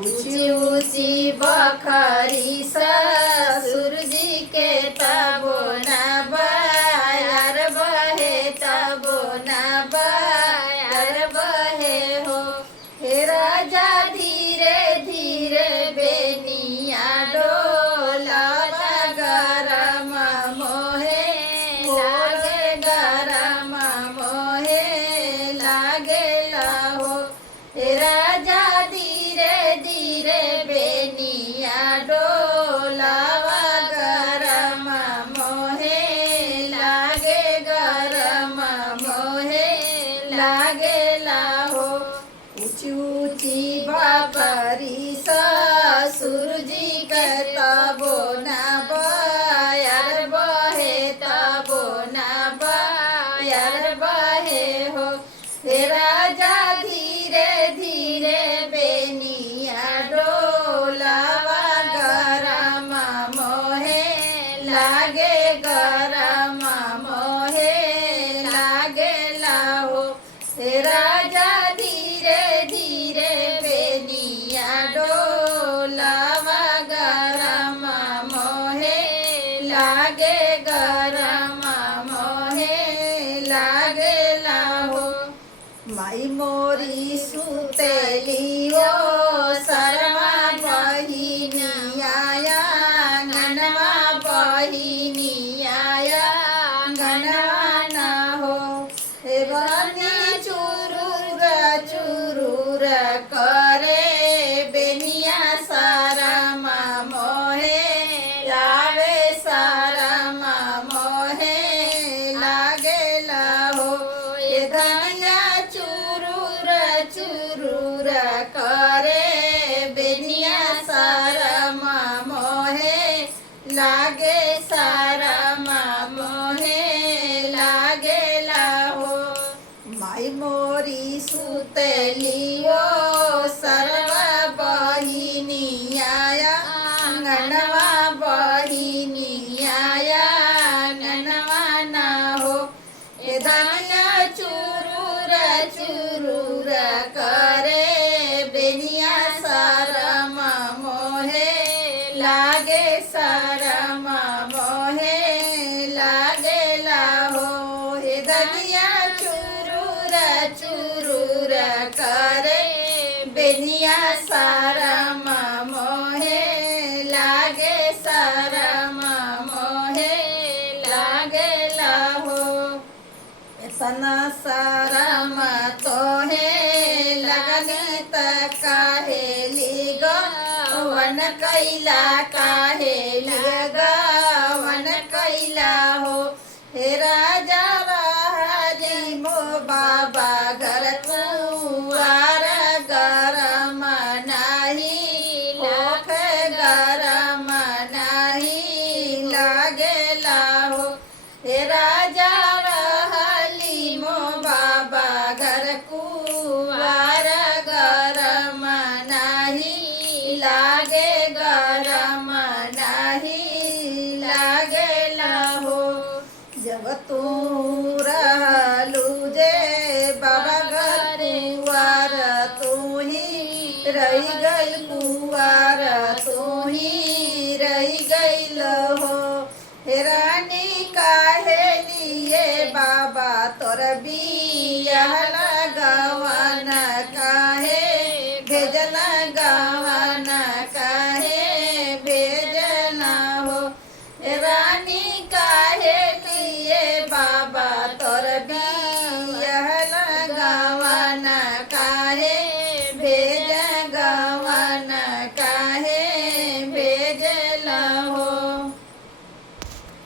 ऊंची ऊंची बखरी ससुर जी के तबो न बयार बहे तबो न बयार बहे हो। हे राजा धीरे धीरे बेनिया डोलावा गरम मोहे लागे गरम मोहे लागे हो। हे राजा धीरे धीरे बेनिया डोलावा गरम मोहे लागे गरम मोहे लागे हो। ऊंची ऊंची बखरी ससुर जी के तबो न बयार बहे तबो न बयार बहे हो। हे राजा धीरे धीरे बेनिया डोलावा गरम मोहे लागे गरम मोहे लागे हो। हे राजा धीरे धीरे बेनिया डोलावा गरम मोहे लागे गरम मोहे लागे हो। माई मोरी सुतेली ओ शर्मा बहिनिया गनवा बहिनिया गनवा न हो। हे बनी चुरूर चुरूर करे बेनिया शरम मोहे आवे शरम मोहे लागे हो। ये धनिया चुरूर चुरूर करे बेनिया शरम मोहे लागे शरम मोहे लागे हो। माई मोरी सुतली ओ सर्वा बहिनिया गनवा बहिनिया गनवा न हो। ए धनिया चुरूर चुरूर करे बेनिया शरम मोहे लागे शरम मोहे लागे हो। हे धनिया चुरूर चुरूर करे बेनिया शरम मोहे लागे शरम मोहे लागे हो। इतना शरम तोहे लगनी त काहे लिगो वन कैला काहे गवन कैला हो। हे राजा राजी मो बाबा घर कुआर गरम नाही होख गरम नाही लागे हो। हे राजा रहली मो बाबा घर कुआर गरम नाही लागे गरम नाही लागे हो। जब तू रहलू जे बाबा घर कुआर तू ही रही गई कुआर तू ही रही गई हो। हे रानी काहे लिए बाबा तोर बियाह लगवन काहे भेजल गवा